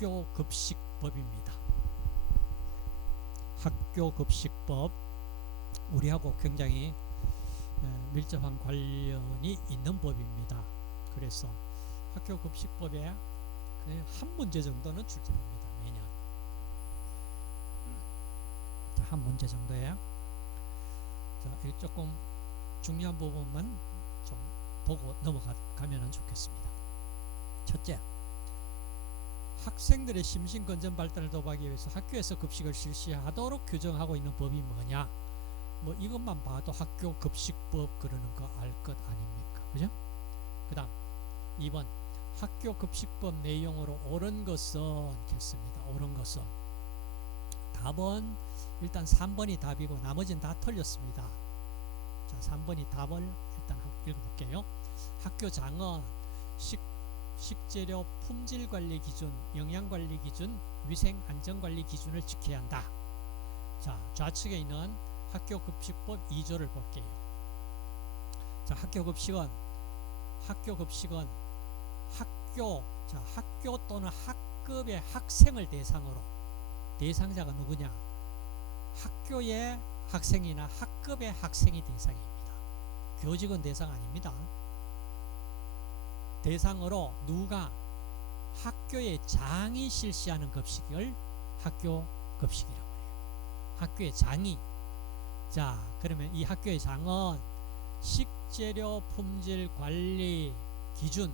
학교급식법입니다. 학교급식법, 우리하고 굉장히 밀접한 관련이 있는 법입니다. 그래서 학교급식법에 한 문제 정도는 출제합니다. 매년 한 문제 정도에. 자, 조금 중요한 부분만 좀 보고 넘어가면 좋겠습니다. 첫째, 학생들의 심신 건전 발달을 도모하기 위해서 학교에서 급식을 실시하도록 규정하고 있는 법이 뭐냐? 뭐 이것만 봐도 학교급식법 그러는 거 알 것 아닙니까? 그죠? 그 다음 2번, 학교급식법 내용으로 옳은 것은 겠습니다. 옳은 것은 답은 일단 3번이 답이고 나머지는 다 틀렸습니다. 자, 3번이 답을 일단 한번 읽어볼게요. 학교장은 식재료 품질관리 기준, 영양관리 기준, 위생안전관리 기준을 지켜야 한다. 자, 좌측에 있는 학교급식법 2조를 볼게요. 자, 학교급식은 학교 또는 학급의 학생을 대상으로, 대상자가 누구냐? 학교의 학생이나 학급의 학생이 대상입니다. 교직은 대상 아닙니다. 대상으로 누가? 학교의 장이 실시하는 급식을 학교급식이라고 해요. 학교의 장이. 자, 그러면 이 학교의 장은 식재료 품질 관리 기준,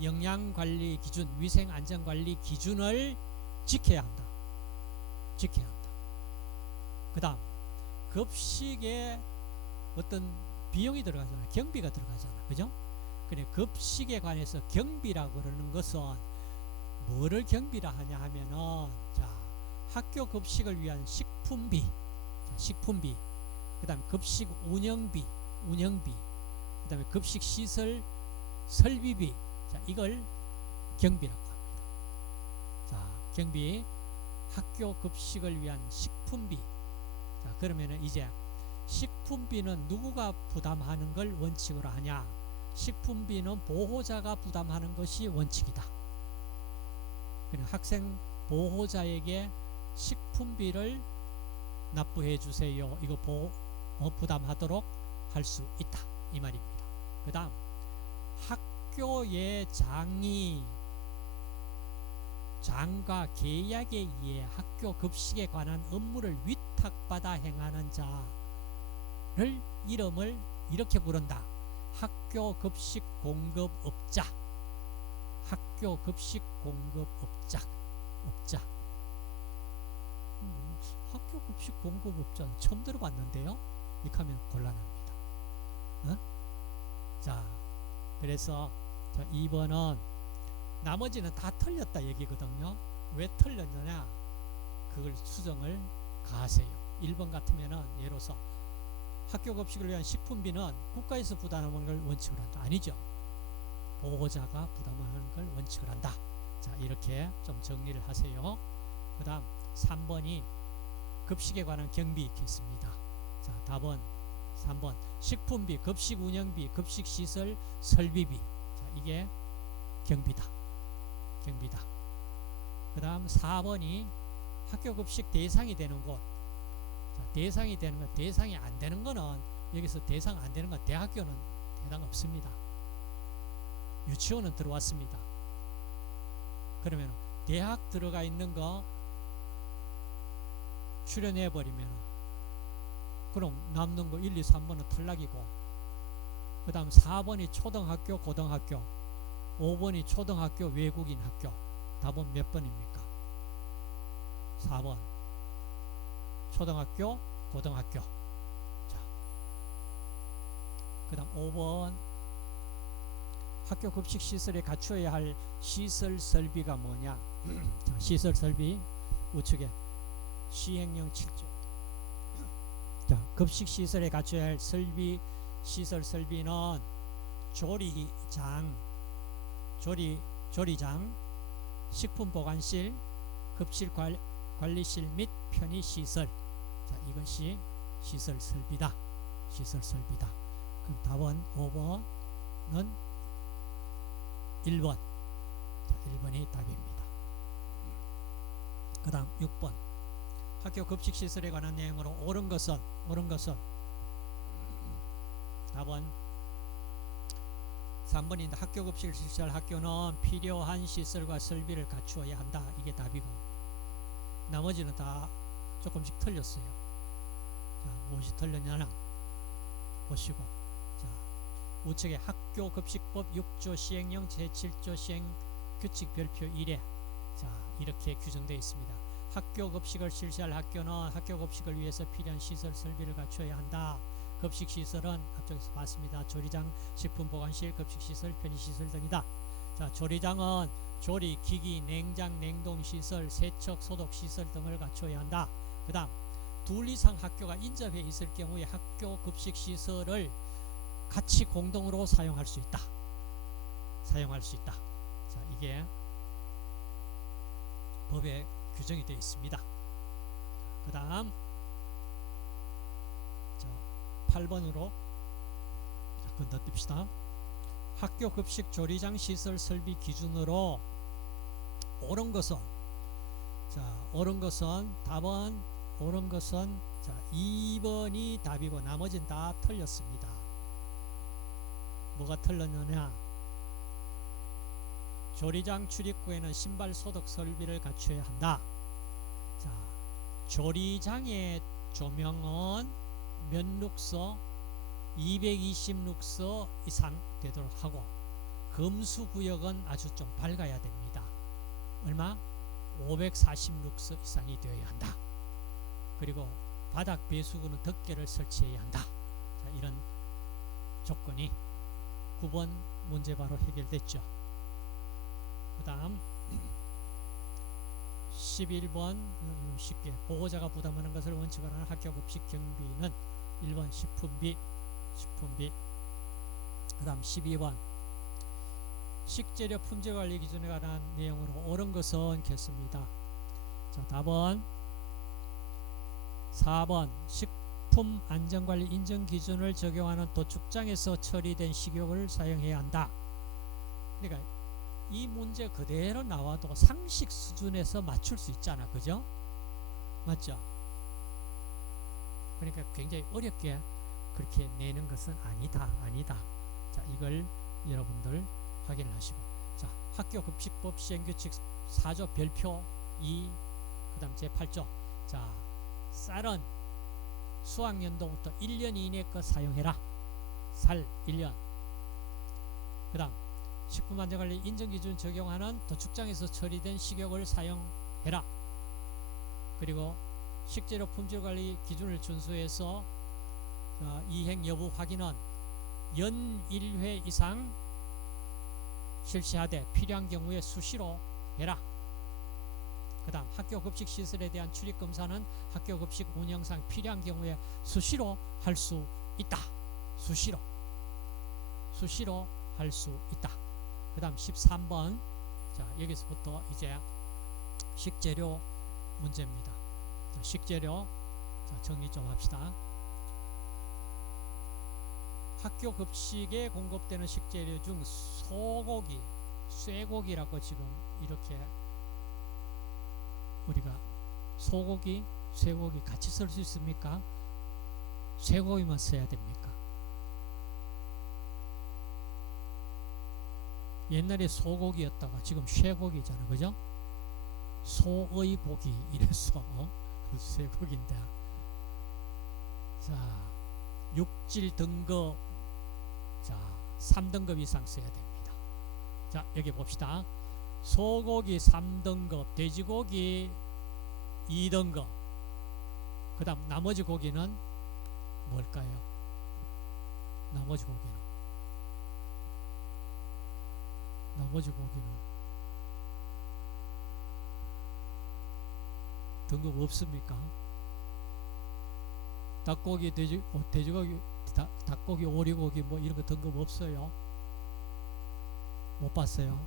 영양관리 기준, 위생안전관리 기준을 지켜야 한다. 지켜야 한다. 그 다음 급식에 어떤 비용이 들어가잖아. 경비가 들어가잖아. 그죠? 그래, 급식에 관해서 경비라고 그러는 것은 뭐를 경비라 하냐 하면은, 자, 학교 급식을 위한 식품비, 자, 식품비, 그 다음에 급식 운영비, 그 다음에 급식 시설 설비비, 자, 이걸 경비라고 합니다. 자, 경비, 학교 급식을 위한 식품비. 자, 그러면은 이제 식품비는 누구가 부담하는 걸 원칙으로 하냐? 식품비는 보호자가 부담하는 것이 원칙이다. 그러니까 학생 보호자에게 식품비를 납부해 주세요. 이거 부담하도록 할 수 있다. 이 말입니다. 그 다음 학교의 장과 계약에 의해 학교 급식에 관한 업무를 위탁받아 행하는 자를 이름을 이렇게 부른다. 학교 급식 공급업자. 학교 급식 공급업자. 학교 급식 공급업자 처음 들어봤는데요. 이렇게 하면 곤란합니다. 자, 그래서 2번은 나머지는 다 틀렸다 얘기거든요. 왜 틀렸느냐? 그걸 수정을 가하세요. 1번 같으면은 예로서 학교 급식을 위한 식품비는 국가에서 부담하는 걸 원칙으로 한다. 아니죠. 보호자가 부담하는 걸 원칙으로 한다. 자, 이렇게 좀 정리를 하세요. 그 다음 3번이 급식에 관한 경비 있겠습니다. 자, 답은 3번 식품비, 급식 운영비, 급식 시설 설비비. 자, 이게 경비다. 그 다음 4번이 학교 급식 대상이 되는 곳. 자, 대상이 되는 것, 대상이 안 되는 거는, 여기서 대상 안 되는 건 대학교는 해당 없습니다. 유치원은 들어왔습니다. 그러면 대학 들어가 있는 거 출연해 버리면 그럼 남는 거 1, 2, 3번은 탈락이고, 그 다음 4번이 초등학교, 고등학교, 5번이 초등학교, 외국인 학교. 답은 몇 번입니까? 4번 초등학교, 고등학교. 자, 그 다음 5번 학교 급식 시설에 갖춰야 할 시설 설비가 뭐냐? 자, 시설 설비 우측에 시행령 7조. 자, 급식 시설에 갖춰야 할 설비, 시설 설비는 조리장, 식품 보관실, 급식 관리실 및 편의 시설. 자, 이것이 시설 설비다. 그럼 답은 5번은 1번. 자, 1번이 답입니다. 그 다음 6번 학교 급식시설에 관한 내용으로 옳은 것은 답은 3번인데 학교 급식을 실시할 학교는 필요한 시설과 설비를 갖추어야 한다. 이게 답이고 나머지는 다 조금씩 틀렸어요. 자, 무엇이 틀렸냐나 보시고 자, 우측에 학교 급식법 6조 시행령 제7조 시행 규칙 별표 1에 자, 이렇게 규정되어 있습니다. 학교 급식을 실시할 학교는 학교 급식을 위해서 필요한 시설 설비를 갖춰야 한다. 급식시설은 앞쪽에서 봤습니다. 조리장, 식품보관실, 급식시설, 편의시설 등이다. 자, 조리장은 조리, 기기, 냉장, 냉동시설, 세척, 소독시설 등을 갖춰야 한다. 그 다음 둘 이상 학교가 인접해 있을 경우에 학교 급식시설을 같이 공동으로 사용할 수 있다. 자, 이게 법에 규정이 되어 있습니다. 그 다음 8번으로 건너뜁시다. 학교 급식 조리장 시설 설비 기준으로 옳은 것은 답은 옳은 것은 자, 2번이 답이고 나머지는 다 틀렸습니다. 뭐가 틀렸느냐? 조리장 출입구에는 신발 소독 설비를 갖춰야 한다. 자, 조리장의 조명은 몇 룩서 220룩서 이상 되도록 하고 금수 구역은 아주 좀 밝아야 됩니다. 얼마? 540룩서 이상이 되어야 한다. 그리고 바닥 배수구는 덮개를 설치해야 한다. 자, 이런 조건이 9번 문제 바로 해결됐죠. 그 다음 11번 쉽게 보호자가 부담하는 것을 원칙으로 하는 학교 급식 경비는 1번 식품비 그 다음 12번 식재료 품질관리 기준에 관한 내용으로 옳은 것은 겠습니다. 자, 답은 4번 식품안전관리 인증기준을 적용하는 도축장에서 처리된 식욕을 사용해야 한다. 그러니까 이 문제 그대로 나와도 상식 수준에서 맞출 수 있잖아. 그죠? 맞죠? 그러니까 굉장히 어렵게 그렇게 내는 것은 아니다. 자, 이걸 여러분들 확인을 하시고 자, 학교 급식법 시행규칙 4조 별표 2 그 다음 제8조 자, 쌀은 수학연도부터 1년 이내 것 사용해라. 쌀 1년 그 다음 식품안전관리 인증기준 적용하는 도축장에서 처리된 식욕을 사용해라. 그리고 식재료 품질관리 기준을 준수해서 이행 여부 확인은 연 1회 이상 실시하되 필요한 경우에 수시로 해라. 그 다음 학교 급식 시설에 대한 출입 검사는 학교 급식 운영상 필요한 경우에 수시로 할 수 있다. 수시로 할 수 있다. 그 다음 13번 자, 여기서부터 이제 식재료 문제입니다. 자, 식재료 자, 정리 좀 합시다. 학교 급식에 공급되는 식재료 중 소고기, 쇠고기라고 지금 이렇게 우리가 소고기, 쇠고기 같이 쓸 수 있습니까? 쇠고기만 써야 됩니까? 옛날에 소고기였다가 지금 쇠고기잖아. 그죠? 소의 고기 이래서 쇠고기인데 자, 육질 등급 자, 3등급 이상 써야 됩니다. 자, 여기 봅시다. 소고기 3등급, 돼지고기 2등급. 그 다음 나머지 고기는 뭘까요? 나머지 고기는 등급 없습니까? 닭고기, 돼지고기, 닭고기, 오리고기 뭐 이런 거 등급 없어요? 못 봤어요?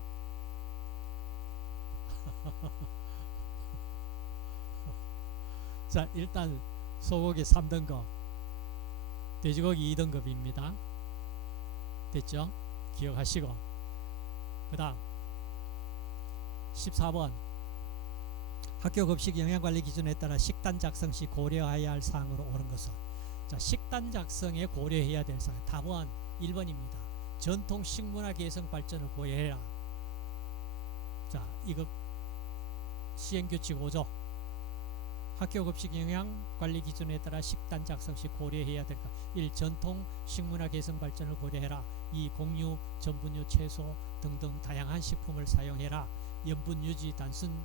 자, 일단 소고기 3등급, 돼지고기 2등급입니다. 됐죠? 기억하시고 그 다음 14번 학교 급식 영양관리 기준에 따라 식단 작성 시 고려해야 할 사항으로 옳은 것은, 자, 식단 작성에 고려해야 될 사항. 답은 1번입니다. 전통 식문화 개성 발전을 고려해라. 자, 이거 시행규칙 5조. 학교 급식 영양관리 기준에 따라 식단 작성 시 고려해야 될 것. 1. 전통 식문화 개성 발전을 고려해라. 2. 곡류, 전분유, 채소 등등 다양한 식품을 사용해라. 염분 유지, 단순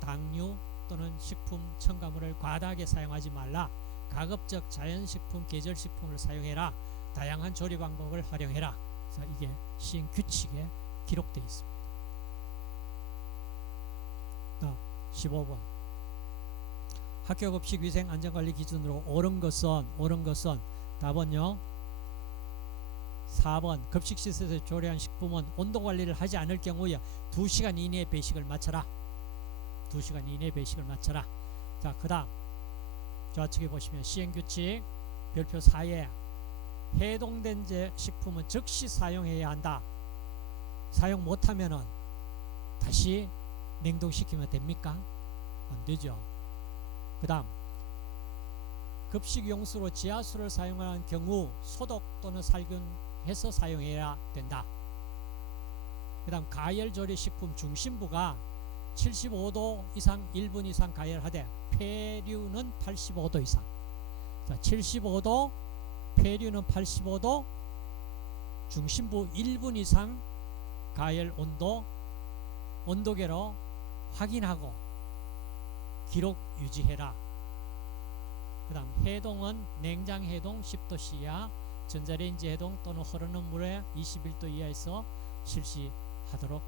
당류 또는 식품 첨가물을 과다하게 사용하지 말라. 가급적 자연식품, 계절식품을 사용해라. 다양한 조리 방법을 활용해라. 자, 이게 시행규칙에 기록되어 있습니다. 다음 15번. 학교 급식 위생 안전관리 기준으로 옳은 것은 답은요 4번. 급식시설에서 조리한 식품은 온도관리를 하지 않을 경우에 2시간 이내에 배식을 마쳐라. 2시간 이내에 배식을 마쳐라. 자, 그 다음 좌측에 보시면 시행규칙 별표 4에 해동된 식품은 즉시 사용해야 한다. 사용 못하면은 다시 냉동시키면 됩니까? 안 되죠. 그 다음 급식 용수로 지하수를 사용하는 경우 소독 또는 살균해서 사용해야 된다. 그 다음 가열조리 식품 중심부가 75도 이상 1분 이상 가열하되 폐류는 85도 이상. 자, 75도, 폐류는 85도, 중심부 1분 이상 가열 온도계로 확인하고 기록 유지해라. 그 다음 해동은 냉장 해동 10도 이하, 전자레인지 해동 또는 흐르는 물에 21도 이하에서 실시하도록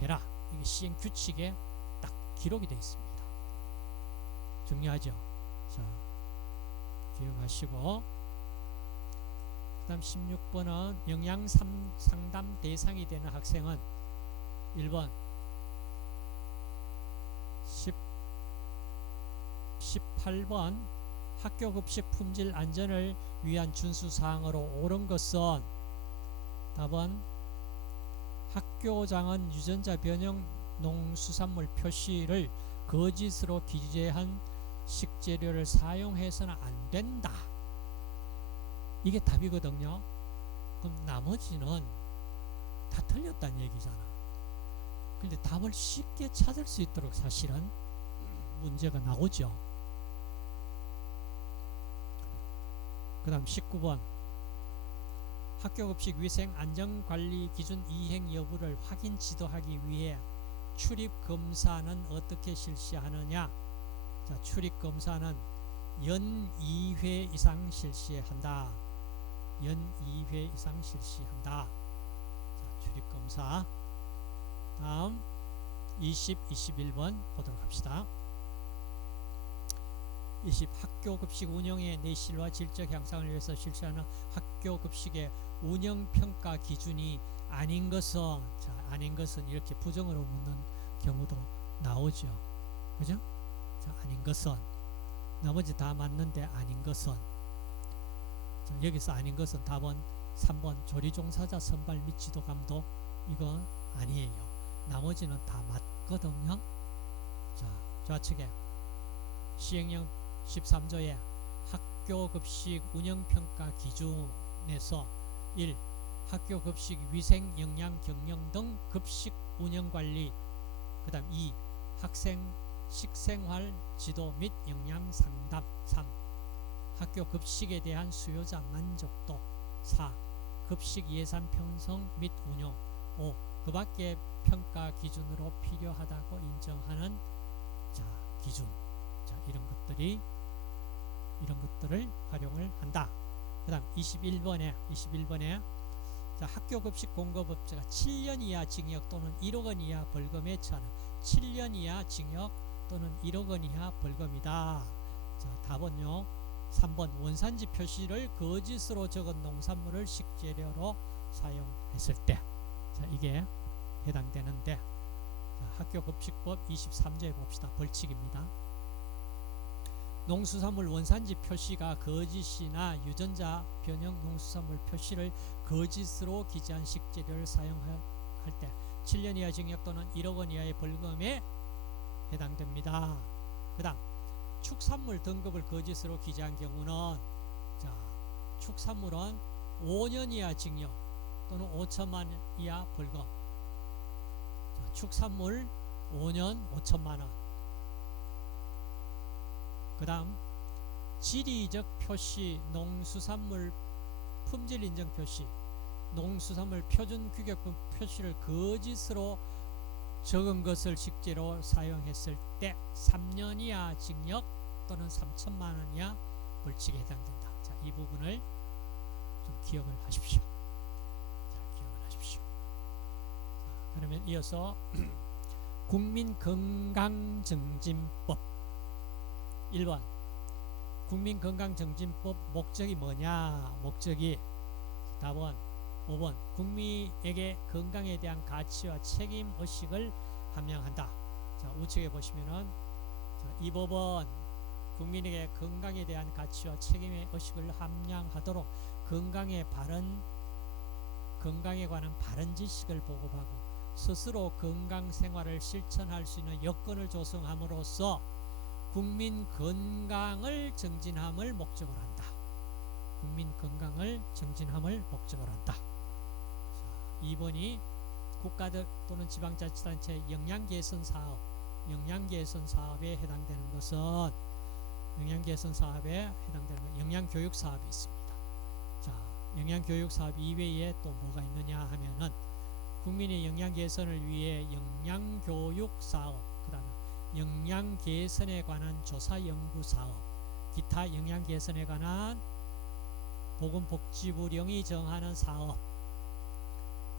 해라. 이게 시행 규칙에 딱 기록이 되어 있습니다. 중요하죠. 자, 기억하시고 그 다음 16번은 영양 상담 대상이 되는 학생은 1번 18번 학교 급식 품질 안전을 위한 준수사항으로 옳은 것은 답은 학교장은 유전자 변형 농수산물 표시를 거짓으로 기재한 식재료를 사용해서는 안 된다. 이게 답이거든요. 그럼 나머지는 다 틀렸다는 얘기잖아. 근데 답을 쉽게 찾을 수 있도록 사실은 문제가 나오죠. 그 다음 19번 학교 급식 위생 안전관리 기준 이행 여부를 확인 지도하기 위해 출입 검사는 어떻게 실시하느냐. 자, 출입 검사는 연 2회 이상 실시한다. 연 2회 이상 실시한다. 자, 출입 검사. 다음 20, 21번 보도록 합시다. 20. 학교 급식 운영의 내실과 질적 향상을 위해서 실시하는 학교 급식의 운영평가 기준이 아닌 것은, 자, 아닌 것은 이렇게 부정으로 묻는 경우도 나오죠. 그죠? 자, 아닌 것은, 나머지 다 맞는데 아닌 것은, 자, 여기서 아닌 것은 답은 3번 조리종사자 선발 및 지도 감독. 이건 아니에요. 나머지는 다 맞거든요. 자, 좌측에 시행령 13조의 학교 급식 운영평가 기준에서 1. 학교 급식 위생, 영양, 경영 등 급식 운영관리. 그 다음 2. 학생 식생활 지도 및 영양 상담. 3. 학교 급식에 대한 수요자 만족도. 4. 급식 예산 편성 및 운용. 5. 그 밖의 평가 기준으로 필요하다고 인정하는 자, 기준. 자, 이런 것들을 활용을 한다. 그 다음 21번에 자, 학교 급식 공급업자가 7년 이하 징역 또는 1억 원 이하 벌금에 처하는 7년 이하 징역 또는 1억 원 이하 벌금이다. 자, 답은요 3번 원산지 표시를 거짓으로 적은 농산물을 식재료로 사용했을 때. 자, 이게 해당되는데, 자, 학교 급식법 23조에 봅시다. 벌칙입니다. 농수산물 원산지 표시가 거짓이나 유전자 변형 농수산물 표시를 거짓으로 기재한 식재료를 사용할 때 7년 이하 징역 또는 1억 원 이하의 벌금에 해당됩니다. 그 다음 축산물 등급을 거짓으로 기재한 경우는 자 축산물은 5년 이하 징역 또는 5천만 원 이하 벌금. 자, 축산물 5년 5천만 원. 그 다음 지리적 표시 농수산물 품질 인증 표시 농수산물 표준 규격품 표시를 거짓으로 적은 것을 식재로 사용했을 때 3년 이하 징역 또는 3천만 원 이하 벌칙에 해당된다. 자, 이 부분을 좀 기억을 하십시오. 자, 기억을 하십시오. 자, 그러면 이어서 국민건강증진법 1번 국민건강증진법 목적이 뭐냐? 목적이 답은 5번 국민에게 건강에 대한 가치와 책임의식을 함양한다. 자, 우측에 보시면은 자, 이 법은 국민에게 건강에 대한 가치와 책임의 의식을 함양하도록 건강에 관한 바른 지식을 보급하고 스스로 건강 생활을 실천할 수 있는 여건을 조성함으로써 국민 건강을 증진함을 목적으로 한다. 국민 건강을 증진함을 목적으로 한다. 자, 2번이 국가 또는 지방자치단체 영양개선 사업에 해당되는 것은 영양개선 사업에 해당되는 것, 영양교육 사업이 있습니다. 자, 영양교육 사업 이외에 또 뭐가 있느냐 하면은 국민의 영양개선을 위해 영양교육 사업, 그 다음에 영양개선에 관한 조사연구사업, 기타 영양개선에 관한 보건복지부령이 정하는 사업,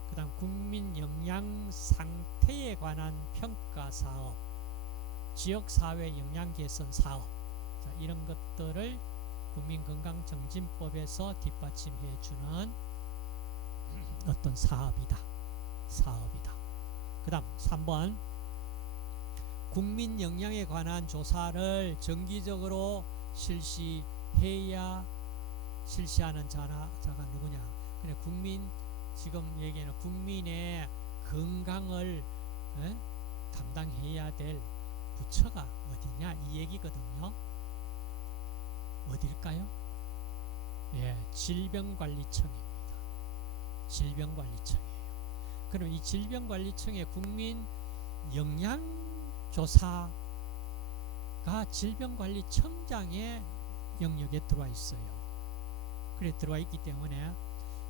그 다음 국민 영양상태에 관한 평가사업, 지역사회 영양개선 사업, 자, 이런 것들을 국민건강증진법에서 뒷받침해주는 어떤 사업이다. 그 다음 3번 국민 영양에 관한 조사를 정기적으로 실시하는 자가 누구냐? 그래, 지금 얘기하는 국민의 건강을 담당해야 될 부처가 어디냐? 이 얘기거든요. 어딜까요? 예, 질병관리청입니다. 질병관리청이에요. 그럼 이 질병관리청의 국민 영양조사가 질병관리청장의 영역에 들어와 있어요. 그래 들어와 있기 때문에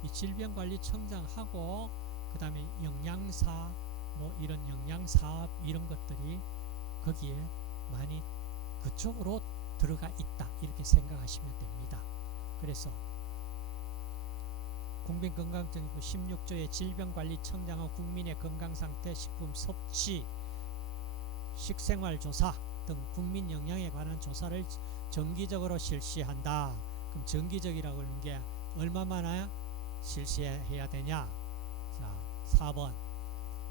이 질병관리청장하고 그 다음에 영양사 뭐 이런 영양사업 이런 것들이 거기에 많이 그쪽으로 들어가 있다 이렇게 생각하시면 됩니다. 그래서 국민건강증진법 16조의 질병관리청장은 국민의 건강상태, 식품 섭취, 식생활조사 등 국민 영양에 관한 조사를 정기적으로 실시한다. 그럼 정기적이라고 하는 게 얼마만에 실시해야 되냐? 자, 4번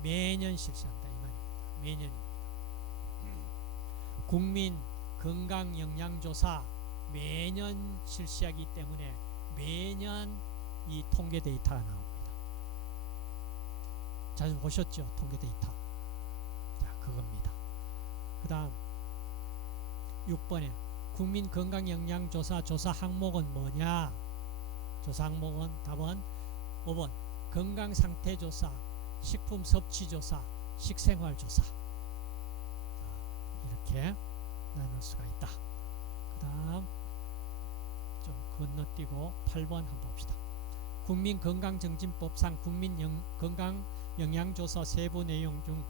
매년 실시한다 이 말입니다. 매년입니다. 국민 건강 영양조사 매년 실시하기 때문에 매년 이 통계 데이터가 나옵니다. 자주 보셨죠? 통계 데이터. 자, 그겁니다. 그 다음 6번에 국민건강영양조사 조사 항목은 뭐냐? 조사 항목은 답은 5번 건강상태조사, 식품섭취조사, 식생활조사. 이렇게 나눌 수가 있다. 그 다음 좀 건너뛰고 8번 한번 봅시다. 국민건강증진법상 국민건강영양조사 세부 내용 중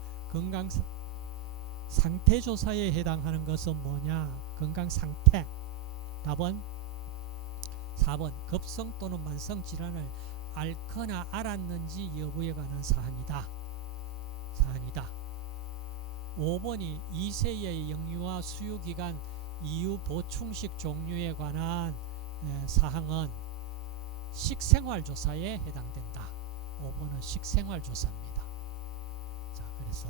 건강상태조사에 해당하는 것은 뭐냐? 건강상태. 답은 4번 급성 또는 만성 질환을 앓거나 알았는지 여부에 관한 사항이다. 5번이 2세 이하의 영유아 수유기간 이후 보충식 종류에 관한 사항은 식생활조사에 해당된다. 5번은 식생활조사입니다. 자, 그래서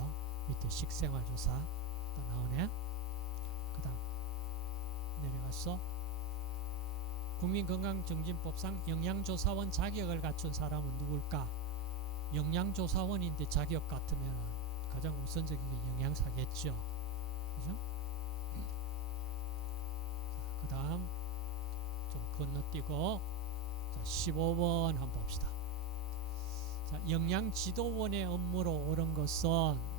밑에 식생활조사 또 나오네. 그 다음 내려가서 국민건강증진법상 영양조사원 자격을 갖춘 사람은 누굴까? 영양조사원인데 자격 같으면 가장 우선적인 게 영양사겠죠. 그죠? 그 다음 좀 건너뛰고 자 15번 한번 봅시다. 자, 영양지도원의 업무로 옳은 것은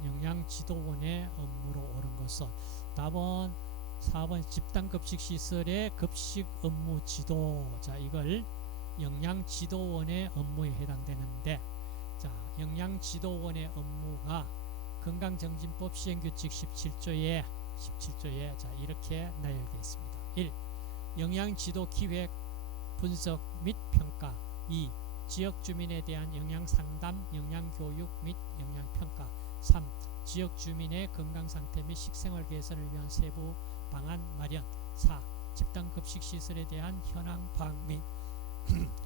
영양지도원의 업무로 옳은 것은 답은 4번 집단급식시설의 급식 업무 지도. 자, 이걸 영양지도원의 업무에 해당되는데, 자, 영양지도원의 업무가 건강정진법 시행규칙 17조에 자, 이렇게 나열되어 있습니다. 1. 영양지도 기획, 분석 및 평가. 2. 지역 주민에 대한 영양상담, 영양교육 및 영양평가. 3. 지역 주민의 건강상태 및 식생활 개선을 위한 세부 방안 마련. 4. 집단급식시설에 대한 현황 파악 및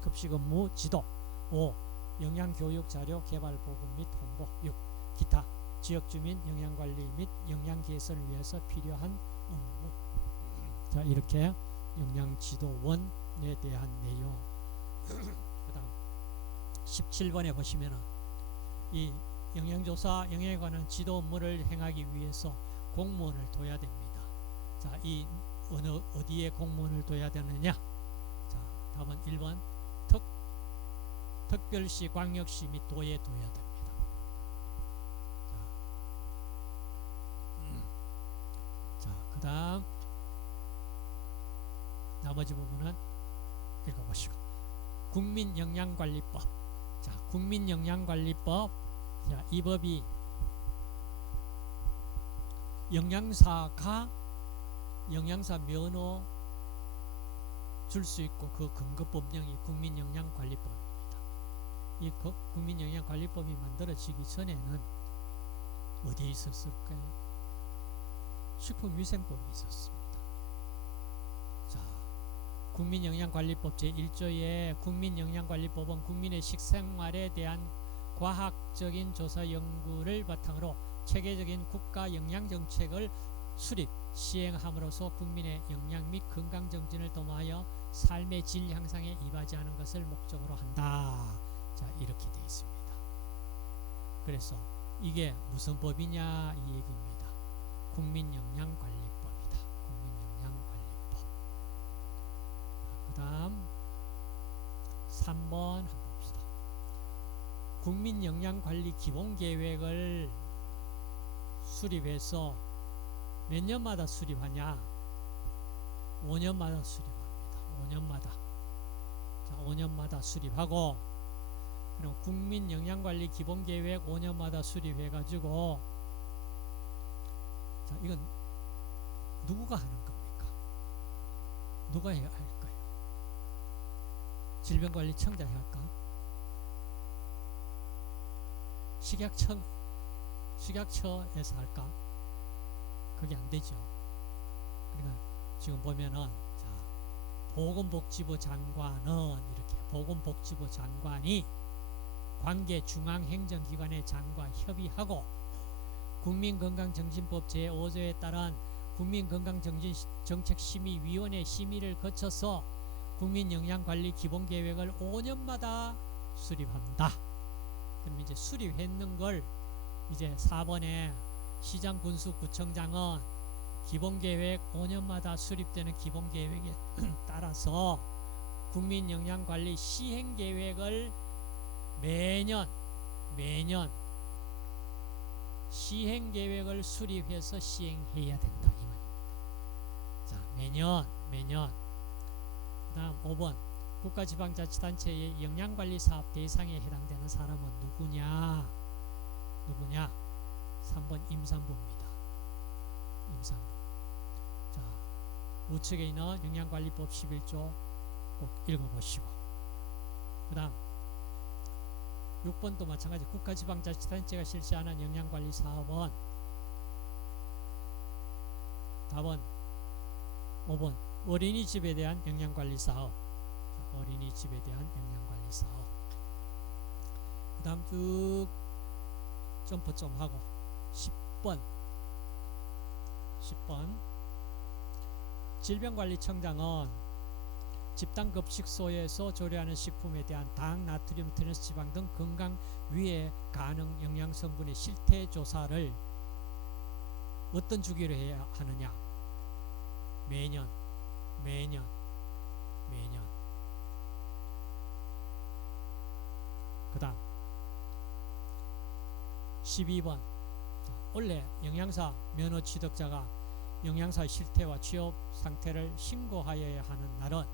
급식 업무 지도. 5. 영양교육 자료 개발 보급 및 홍보. 6. 기타 지역주민 영양관리 및 영양 개선을 위해서 필요한 업무. 자, 이렇게 영양지도원에 대한 내용. 그 다음 17번에 보시면은 이 영양조사 영양에 관한 지도 업무를 행하기 위해서 공무원을 둬야 됩니다. 자, 이 어디에 공무원을 둬야 되느냐? 자, 답은 1번 특별시, 광역시 및 도에 둬야 됩니다. 자, 그 다음 나머지 부분은 읽어보시고. 국민영양관리법. 자, 국민영양관리법. 자, 이 법이 영양사가 영양사 면허 줄 수 있고 그 근거법령이 국민영양관리법입니다. 이 국민영양관리법이 만들어지기 전에는 어디에 있었을까요? 식품위생법이 있었습니다. 자, 국민영양관리법 제1조에 국민영양관리법은 국민의 식생활에 대한 과학적인 조사 연구를 바탕으로 체계적인 국가 영양정책을 수립, 시행함으로써 국민의 영양 및 건강정진을 도모하여 삶의 질 향상에 이바지하는 것을 목적으로 한다. 자, 이렇게 되어 있습니다. 그래서 이게 무슨 법이냐 이 얘기입니다. 국민영양관리법이다. 국민영양관리법. 그 다음 3번 한번 봅시다. 국민영양관리 기본계획을 수립해서 몇 년마다 수립하냐? 5년마다 수립합니다. 5년마다. 자, 5년마다 수립하고, 그럼 국민영양관리 기본계획 5년마다 수립해가지고, 자, 이건 누구가 하는 겁니까? 누가 해야 할까요? 질병관리청장 할까? 식약처에서 할까? 그게 안 되죠. 그러니까 지금 보면은, 자, 보건복지부 장관은 이렇게 보건복지부 장관이 관계 중앙행정기관의 장과 협의하고 국민건강정진법 제5조에 따른 국민건강정책심의위원회 심의를 거쳐서 국민영양관리 기본계획을 5년마다 수립합니다. 그럼 이제 수립했는 걸 이제 4번에 시장군수구청장은 기본계획 5년마다 수립되는 기본계획에 따라서 국민영양관리 시행계획을 매년 시행계획을 수립해서 시행해야 된다 이 말입니다. 자, 매년. 그 다음 5번 국가지방자치단체의 영양관리사업 대상에 해당되는 사람은 누구냐? 3번 임산부입니다. 임산부. 자, 우측에 있는 영양관리법 11조 꼭 읽어보시고, 그 다음 6번도 마찬가지 국가지방자치단체가 실시하는 영양관리 사업은 답은 5번 어린이집에 대한 영양관리 사업. 자, 어린이집에 대한 영양관리 사업. 그 다음 쭉 점프 좀 하고 10번 질병관리청장은 집단급식소에서 조리하는 식품에 대한 당, 나트륨, 트랜스지방 등 건강 위해 가능 영양성분의 실태조사를 어떤 주기로 해야 하느냐? 매년 매년. 그 다음 12번 원래 영양사 면허 취득자가 영양사 실태와 취업 상태를 신고하여야 하는 날은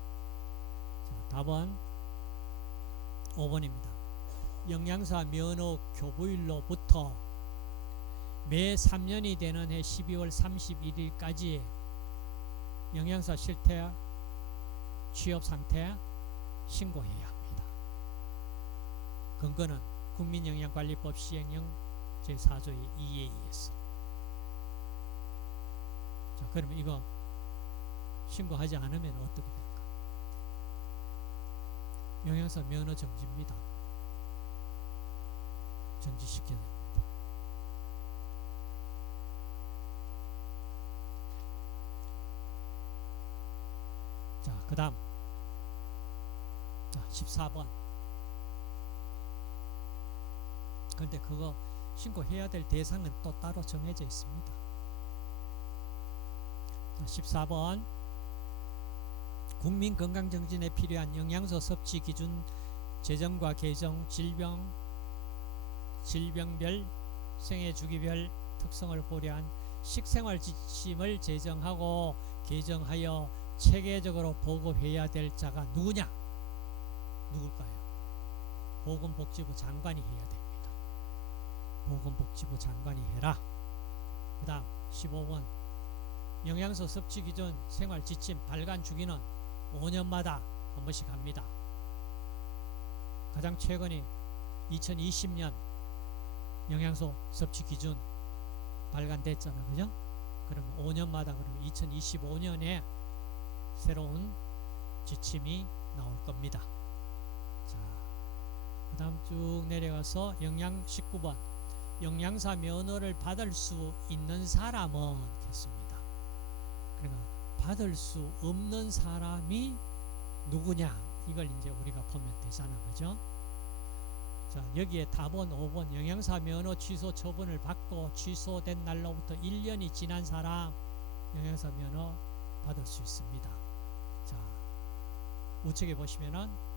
답은 5번입니다. 영양사 면허 교부일로부터 매 3년이 되는 해 12월 31일까지 영양사 실태 취업 상태 신고해야 합니다. 근거는 국민영양관리법 시행령 제4조의 2에 의해서. 자, 그러면 이거 신고하지 않으면 어떻게 될까? 영양사 면허 정지입니다. 정지시켜야 됩니다. 자, 그 다음 14번. 그런데 그거 신고해야 될 대상은 또 따로 정해져 있습니다. 14번 국민건강정진에 필요한 영양소 섭취 기준 제정과 개정, 질병별, 생애 주기별 특성을 고려한 식생활 지침을 제정하고 개정하여 체계적으로 보급해야 될 자가 누구냐? 누굴까요? 보건복지부 장관이 해야 됩니다. 보건복지부 장관이 해라. 그 다음 15번 영양소 섭취 기준 생활 지침 발간 주기는 5년마다 한 번씩 합니다. 가장 최근이 2020년 영양소 섭취 기준 발간됐잖아, 그죠? 그러면 5년마다 그러면 2025년에 새로운 지침이 나올 겁니다. 자, 그 다음 쭉 내려가서 19번 영양사 면허를 받을 수 있는 사람은 했습니다. 그러니까 받을 수 없는 사람이 누구냐, 이걸 이제 우리가 보면 되잖아, 그죠? 자, 여기에 답은 5번 영양사 면허 취소 처분을 받고 취소된 날로부터 1년이 지난 사람 영양사 면허 받을 수 있습니다. 자, 우측에 보시면은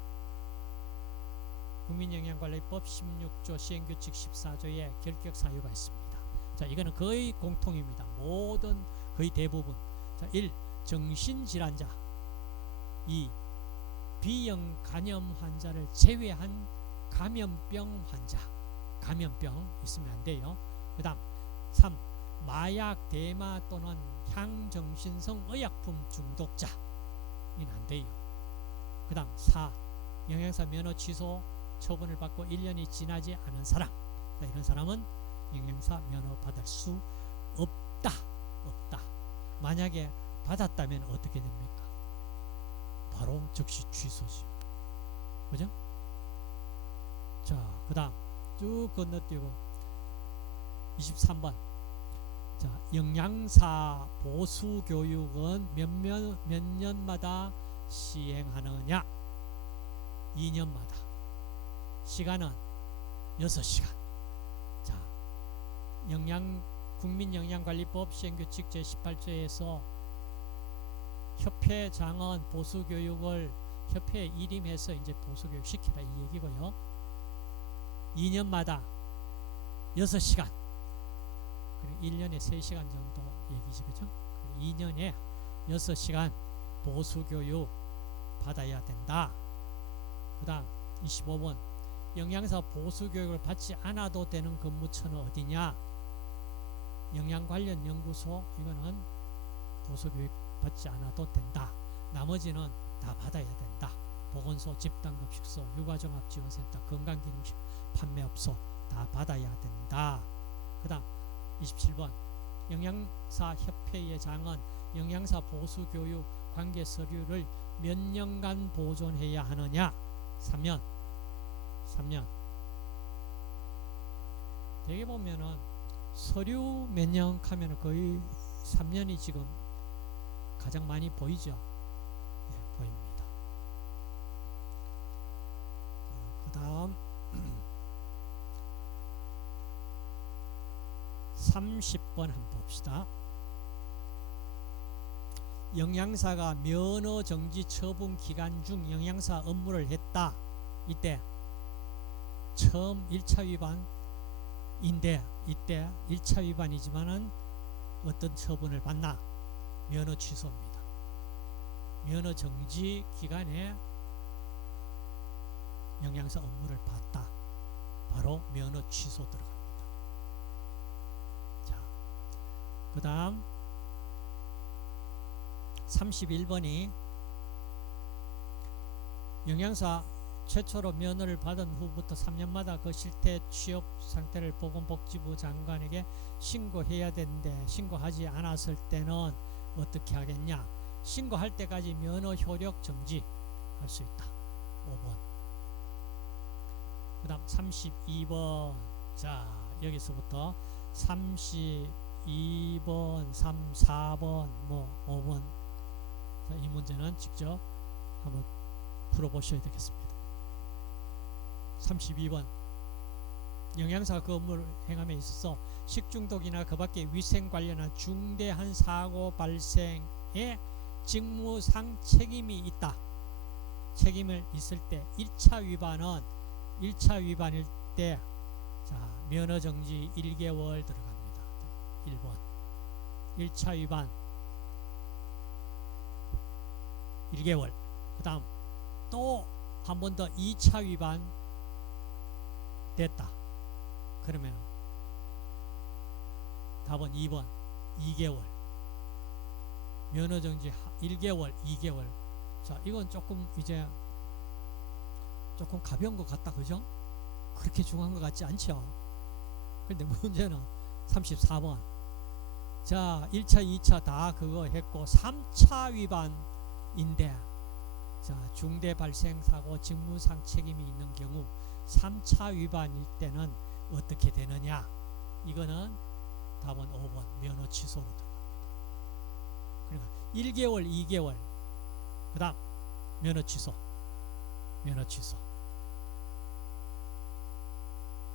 국민영양관리법 16조 시행규칙 14조에 결격 사유가 있습니다. 자, 이거는 거의 공통입니다. 모든 거의 대부분. 자, 1. 정신질환자. 2. 비형 간염 환자를 제외한 감염병 환자. 감염병 있으면 안 돼요. 그 다음 3. 마약, 대마 또는 향정신성 의약품 중독자. 이는 안 돼요. 그 다음 4. 영양사 면허 취소 처분을 받고 1년이 지나지 않은 사람. 자, 이런 사람은 영양사 면허 받을 수 없다. 만약에 받았다면 어떻게 됩니까? 바로 즉시 취소지. 그죠? 자, 그 다음 쭉 건너뛰고 23번. 자, 영양사 보수 교육은 몇 년마다 시행하느냐? 2년마다. 시간은 6시간. 자, 국민영양관리법 시행규칙 제18조에서 협회장은 보수교육을 협회에 일임해서 이제 보수교육 시키라 이 얘기고요. 2년마다 6시간. 그리고 1년에 3시간 정도 얘기지, 그죠? 2년에 6시간 보수교육 받아야 된다. 그 다음 25번 영양사 보수교육을 받지 않아도 되는 근무처는 어디냐? 영양관련연구소. 이거는 보수교육 받지 않아도 된다. 나머지는 다 받아야 된다. 보건소, 집단급식소, 육아종합지원센터, 건강기능식, 판매업소 다 받아야 된다. 그 다음 27번 영양사협회의 장은 영양사 보수교육 관계 서류를 몇 년간 보존해야 하느냐? 3년. 대개 보면은 서류 몇 년 하면 거의 3년이 지금 가장 많이 보이죠. 네, 보입니다. 그 다음 30번 한번 봅시다. 영양사가 면허 정지 처분 기간 중 영양사 업무를 했다. 이때 처음 1차 위반인데 이때 1차 위반이지만은 어떤 처분을 받나? 면허 취소입니다. 면허 정지 기간에 영양사 업무를 봤다. 바로 면허 취소 들어갑니다. 자, 그 다음 31번이 영양사 최초로 면허를 받은 후부터 3년마다 그 실태 취업 상태를 보건복지부 장관에게 신고해야 되는데 신고하지 않았을 때는 어떻게 하겠냐? 신고할 때까지 면허 효력 정지 할 수 있다. 5번. 그 다음 32번. 자, 여기서부터 32번, 3, 4번, 뭐 5번. 자, 이 문제는 직접 한번 풀어보셔야 되겠습니다. 32번. 영양사 그 업무를 행함에 있어서 식중독이나 그 밖의 위생 관련한 중대한 사고 발생에 직무상 책임이 있다. 책임을 있을 때 1차 위반은 1차 위반일 때 자, 면허 정지 1개월 들어갑니다. 1번. 1차 위반 1개월. 그 다음 또 한 번 더 2차 위반 됐다. 그러면 답은 2번 2개월. 면허 정지 1개월 2개월. 자, 이건 조금 이제 조금 가벼운 것 같다. 그죠? 그렇게 중요한 것 같지 않죠? 근데 문제는 34번. 자, 1차 2차 다 그거 했고 3차 위반인데 자, 중대 발생 사고 직무상 책임이 있는 경우 3차 위반일 때는 어떻게 되느냐? 이거는 답은 5번 면허 취소로 들어갑니다. 그러니까 1개월, 2개월. 그 다음 면허 취소. 면허 취소.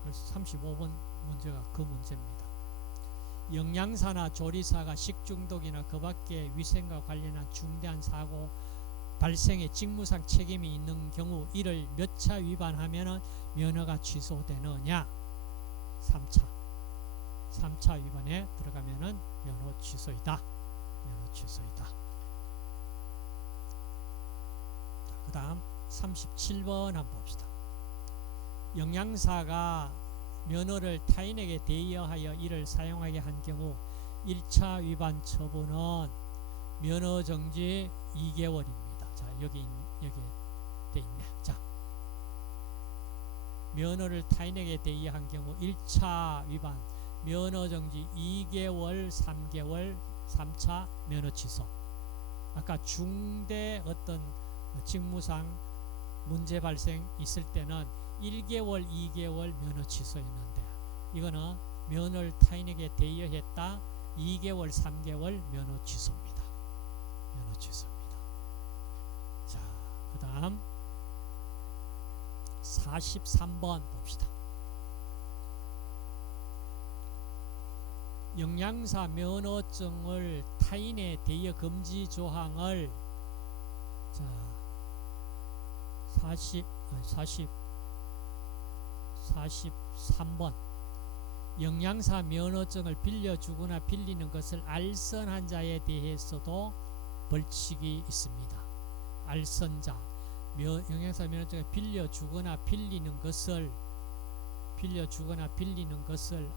그래서 35번 문제가 그 문제입니다. 영양사나 조리사가 식중독이나 그 밖의 위생과 관련한 중대한 사고 발생에 직무상 책임이 있는 경우 이를 몇 차 위반하면 면허가 취소되느냐? 3차. 3차 위반에 들어가면 면허 취소이다. 면허 취소이다. 그 다음 37번 한번 봅시다. 영양사가 면허를 타인에게 대여하여 이를 사용하게 한 경우 1차 위반 처분은 면허 정지 2개월입니다. 자, 여기 돼 있네. 자, 면허를 타인에게 대여한 경우 1차 위반 면허 정지 2개월, 3개월, 3차 면허 취소. 아까 중대 어떤 직무상 문제 발생 있을 때는 1개월, 2개월 면허 취소였는데 이거는 면허를 타인에게 대여했다. 2개월, 3개월 면허 취소입니다. 면허 취소입니다. 자, 그 다음 43번 봅시다. 영양사 면허증을 타인에 대여 금지 조항을 자 43번 영양사 면허증을 빌려주거나 빌리는 것을 알선한 자에 대해서도 벌칙이 있습니다. 알선자 영양사 면허증을 빌려주거나 빌리는 것을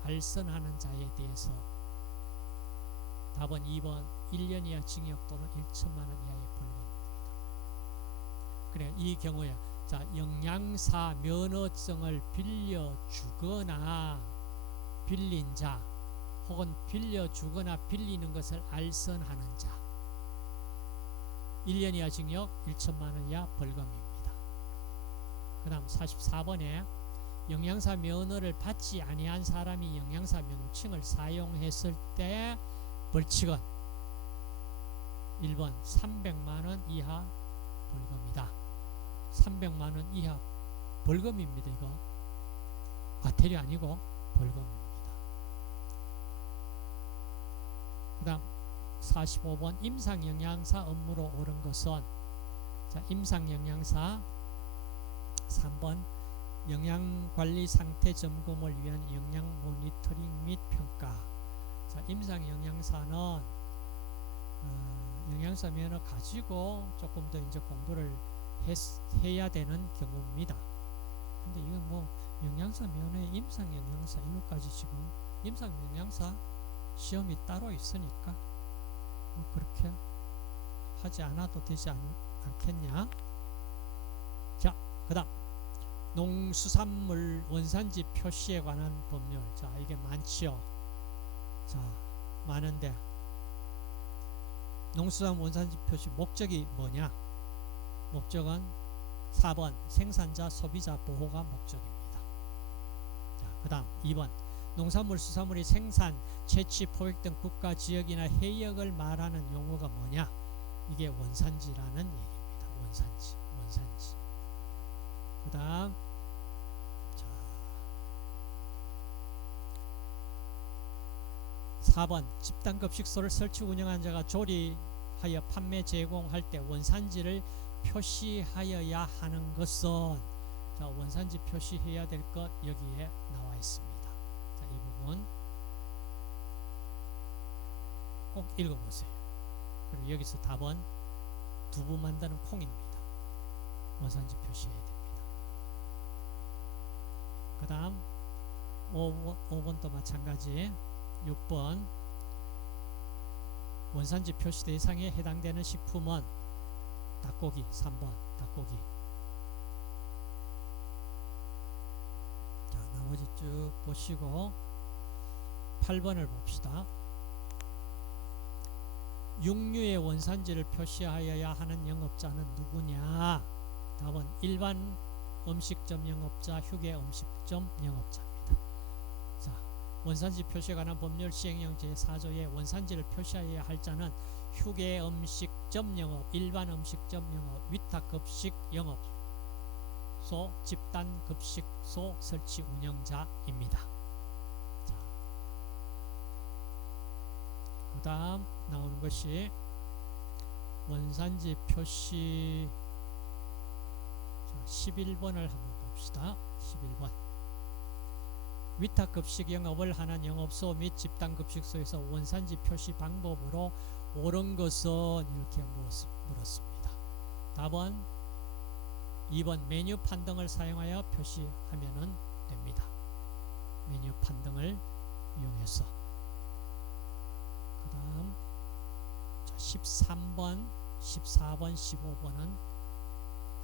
알선하는 자에 대해서 답은 2번 1년 이하 징역 또는 1천만 원 이하의 벌금입니다. 그래, 이 경우에 자, 영양사 면허증을 빌려주거나 빌린 자 혹은 빌려주거나 빌리는 것을 알선하는 자 1년 이하 징역 1천만 원 이하 벌금입니다. 그 다음 44번에 영양사 면허를 받지 아니한 사람이 영양사 명칭을 사용했을 때 벌칙은 1번 300만원 이하 벌금이다. 300만원 이하 벌금입니다. 이거 과태료 아니고 벌금입니다. 그 다음 45번 임상영양사 업무로 옳은 것은 자, 임상영양사 3번 영양관리 상태 점검을 위한 영양 모니터링 및 평가. 자, 임상영양사는 영양사 면허 가지고 조금 더 이제 공부를 해야 되는 경우입니다. 근데 이건 뭐 영양사 면허에 임상영양사 이것까지 지금 임상영양사 시험이 따로 있으니까 뭐 그렇게 하지 않아도 되지 않겠냐. 자, 그 다음 농수산물 원산지 표시에 관한 법률. 자, 이게 많지요. 자, 많은데 농수산 원산지 표시 목적이 뭐냐? 목적은 4번 생산자 소비자 보호가 목적입니다. 자, 그 다음 2번 농산물 수산물의 생산, 채취, 포획 등 국가 지역이나 해역을 말하는 용어가 뭐냐? 이게 원산지라는 얘기입니다. 원산지. 그 다음 4번 집단급식소를 설치 운영한 자가 조리하여 판매 제공할 때 원산지를 표시하여야 하는 것은 자, 원산지 표시해야 될 것 여기에 나와 있습니다. 자, 이 부분 꼭 읽어보세요. 그리고 여기서 답은 두부 만드는 콩입니다. 원산지 표시해야 됩니다. 그 다음 5번도 마찬가지 6번 원산지 표시 대상에 해당되는 식품은 닭고기. 3번 닭고기. 자, 나머지 쭉 보시고 8번을 봅시다. 육류의 원산지를 표시하여야 하는 영업자는 누구냐? 답은 일반 음식점 영업자, 휴게 음식점 영업자입니다. 자, 원산지 표시에 관한 법률 시행령 제4조에 원산지를 표시해야 할 자는 휴게 음식점 영업, 일반 음식점 영업, 위탁급식 영업소, 집단급식소 설치 운영자입니다. 자, 그 다음 나오는 것이 원산지 표시 11번을 한번 봅시다. 11번 위탁급식 영업을 하는 영업소 및 집단급식소에서 원산지 표시 방법으로 옳은 것은 이렇게 물었습니다. 답은 2번 메뉴판 등을 사용하여 표시하면 됩니다. 메뉴판 등을 이용해서. 그 다음 13번, 14번, 15번은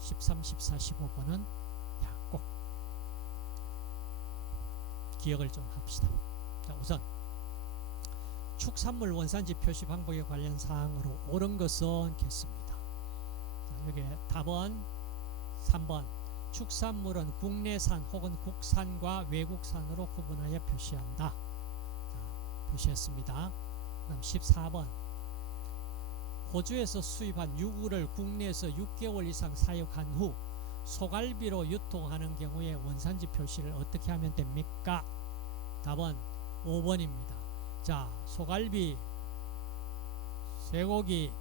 13, 14, 15번은 꼭 기억을 좀 합시다. 자, 우선 축산물 원산지 표시 방법에 관련 사항으로 옳은 것은 겠습니다. 자, 여기 답은 3번 축산물은 국내산 혹은 국산과 외국산으로 구분하여 표시한다. 자, 표시했습니다. 그 다음 14번 호주에서 수입한 유구를 국내에서 6개월 이상 사육한 후 소갈비로 유통하는 경우에 원산지 표시를 어떻게 하면 됩니까? 답은 5번입니다. 자, 소갈비, 쇠고기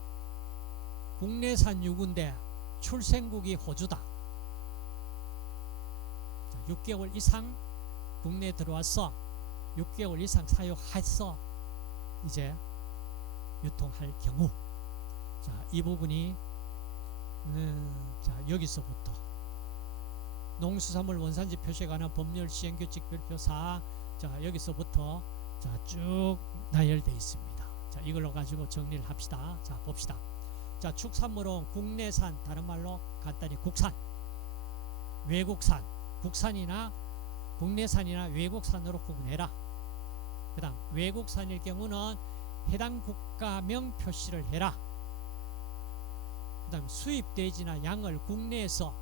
국내산 유구인데 출생국이 호주다. 자, 6개월 이상 국내에 들어와서 6개월 이상 사육해서 이제 유통할 경우. 자, 이 부분이 자, 여기서부터 농수산물 원산지 표시에 관한 법률 시행규칙 별표사 자, 여기서부터 자, 쭉 나열되어 있습니다. 자, 이걸로 가지고 정리를 합시다. 자, 봅시다. 자, 축산물은 국내산, 다른 말로 간단히 국산, 외국산, 국산이나 국내산이나 외국산으로 구분해라. 그 다음 외국산일 경우는 해당 국가명 표시를 해라. 그 다음 수입 돼지나 양을 국내에서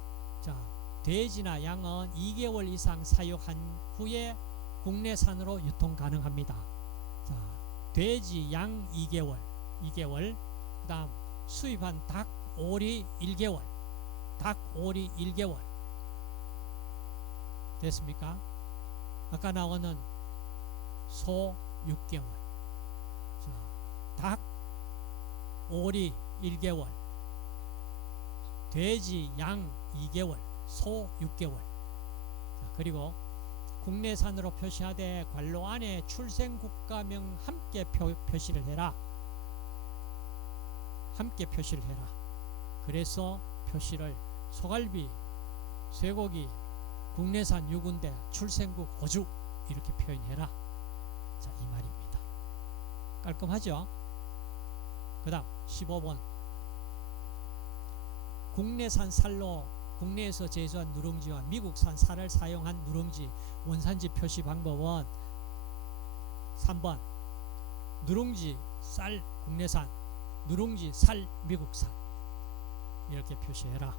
자, 돼지나 양은 2개월 이상 사육한 후에 국내산으로 유통 가능합니다. 자, 돼지, 양 2개월. 그 다음 수입한 닭, 오리 1개월. 닭, 오리 1개월. 됐습니까? 아까 나오는 소 6개월. 자, 닭 오리 1개월, 돼지, 양 2개월, 소 6개월. 그리고 국내산으로 표시하되 관로 안에 출생국가명 함께 표시를 해라. 함께 표시를 해라. 그래서 표시를 소갈비, 쇠고기, 국내산 6군데, 출생국 호주 이렇게 표현해라. 자, 이 말입니다. 깔끔하죠? 그 다음 15번 국내산 쌀로 국내에서 제조한 누룽지와 미국산 쌀을 사용한 누룽지 원산지 표시 방법은 3번 누룽지 쌀 국내산, 누룽지 쌀 미국산 이렇게 표시해라.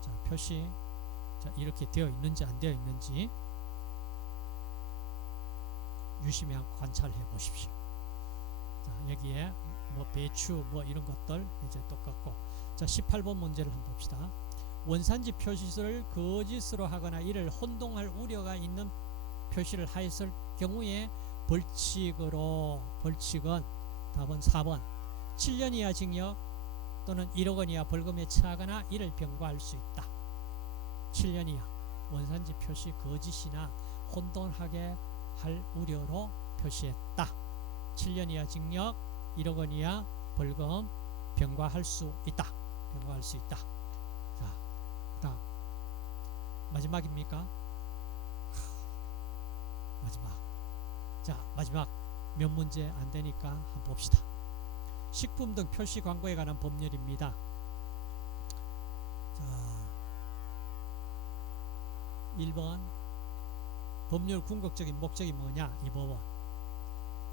자, 표시 자, 이렇게 되어 있는지 안 되어 있는지 유심히 관찰해 보십시오. 자, 여기에 뭐 배추 뭐 이런 것들 이제 똑같고. 자, 18번 문제를 한번 봅시다. 원산지 표시를 거짓으로 하거나 이를 혼동할 우려가 있는 표시를 하였을 경우에 벌칙은 답은 4번 7년 이하 징역 또는 1억 원 이하 벌금에 처하거나 이를 병과할 수 있다. 7년 이하 원산지 표시 거짓이나 혼돈하게 할 우려로 표시했다. 7년 이하 징역, 1억 원 이하 벌금 병과할 수 있다. 병과할 수 있다. 자, 그다음 마지막입니까? 마지막. 자, 마지막 몇 문제 안 되니까 한번 봅시다. 식품 등 표시 광고에 관한 법률입니다. 자, 1번 법률 궁극적인 목적이 뭐냐? 이 법은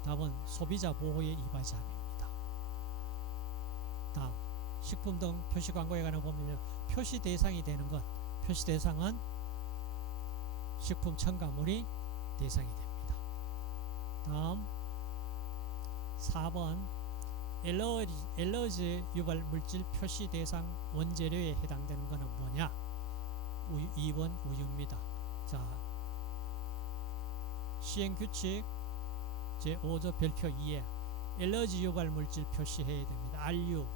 답은 소비자 보호에 이바지 함입니다. 다음 식품 등 표시 광고에 관한 법률은 표시 대상이 되는 것, 표시 대상은 식품 첨가물이 대상이 됩니다. 다음 4번 엘러지 유발 물질 표시 대상 원재료에 해당되는 것은 뭐냐? 2번 우유입니다. 자, 시행규칙 제5조 별표 2에 엘러지 유발 물질 표시해야 됩니다. 알유,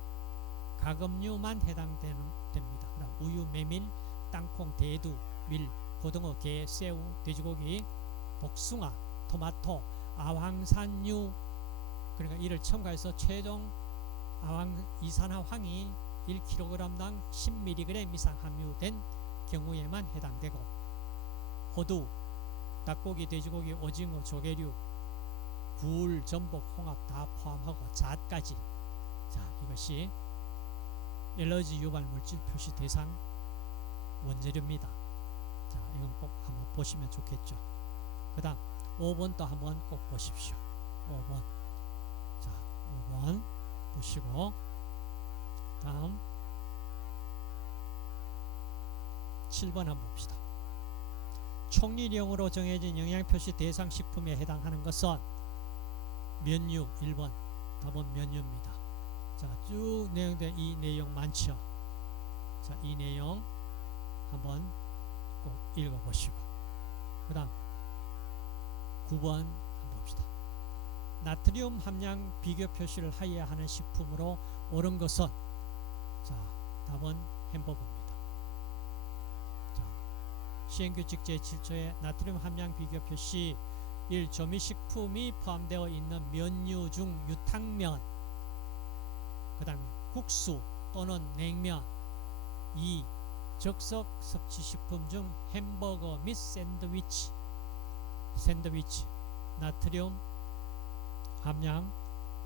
가금류만 해당됩니다. 그럼 우유, 메밀, 땅콩, 대두, 밀, 고등어, 게, 새우, 돼지고기, 복숭아, 토마토, 아황산유, 그러니까 이를 첨가해서 최종 이산화황이 1kg당 10mg 이상 함유된 경우에만 해당되고, 호두, 닭고기, 돼지고기, 오징어, 조개류, 굴, 전복, 홍합 다 포함하고 잣까지. 자, 이것이 엘러지 유발 물질 표시 대상 원재료입니다. 자, 이건 꼭 한번 보시면 좋겠죠. 그 다음 5번도 한번 꼭 보십시오. 5번. 자, 5번 보시고 다음 7번 한번 봅시다. 총리령으로 정해진 영양표시 대상 식품에 해당하는 것은 면류. 1번 답은 면류입니다. 자, 쭉 내용된 이 내용 많죠. 자, 이 내용 한번 꼭 읽어보시고 그 다음 9번 한번 봅시다. 나트륨 함량 비교 표시를 하여야 하는 식품으로 옳은 것은, 자, 답은 햄버거입니다. 자, 시행규칙 제7조의 나트륨 함량 비교 표시 1. 조미식품이 포함되어 있는 면류 중 유탕면, 그 다음에 국수 또는 냉면. 2. 적석 섭취식품 중 햄버거 및 샌드위치 나트륨 함량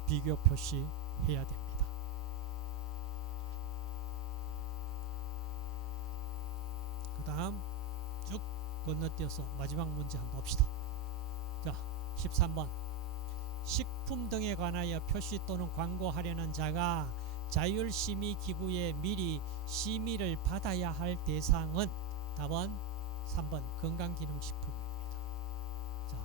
비교 표시해야 됩니다. 그 다음 쭉 건너뛰어서 마지막 문제 한번 봅시다. 자, 13번 식품 등에 관하여 표시 또는 광고하려는 자가 자율심의기구에 미리 심의를 받아야 할 대상은, 답은 3번 건강기능식품입니다. 자,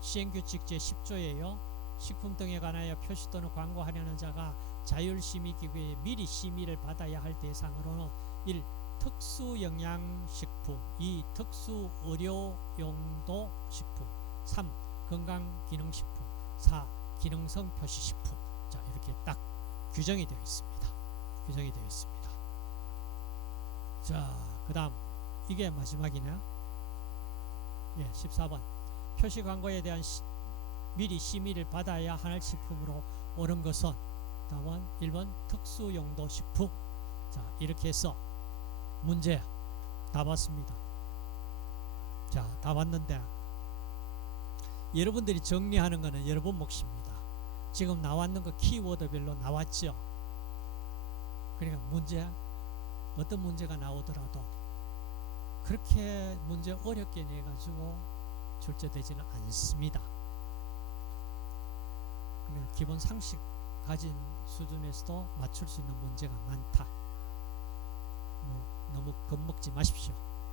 시행규칙 제10조에요. 식품 등에 관하여 표시 또는 광고하려는 자가 자율심의기구에 미리 심의를 받아야 할 대상으로는 1. 특수영양식품, 2. 특수의료용도식품, 3. 건강기능식품, 4. 기능성 표시식품. 자, 이렇게 이렇게 딱 규정이 되어 있습니다. 규정이 되어 있습니다. 자, 그 다음 이게 마지막이네요. 예, 14번 표시 광고에 대한 미리 심의를 받아야 하는 식품으로 옳은 것은 답은 1번 특수용도 식품. 자, 이렇게 해서 문제 다 봤습니다. 자, 다 봤는데 여러분들이 정리하는 거는 여러분 몫입니다. 지금 나왔는 거 키워드별로 나왔죠. 그러니까 문제, 어떤 문제가 나오더라도 그렇게 문제 어렵게 내가지고 출제되지는 않습니다. 그냥 기본 상식 가진 수준에서도 맞출 수 있는 문제가 많다. 너무 겁먹지 마십시오.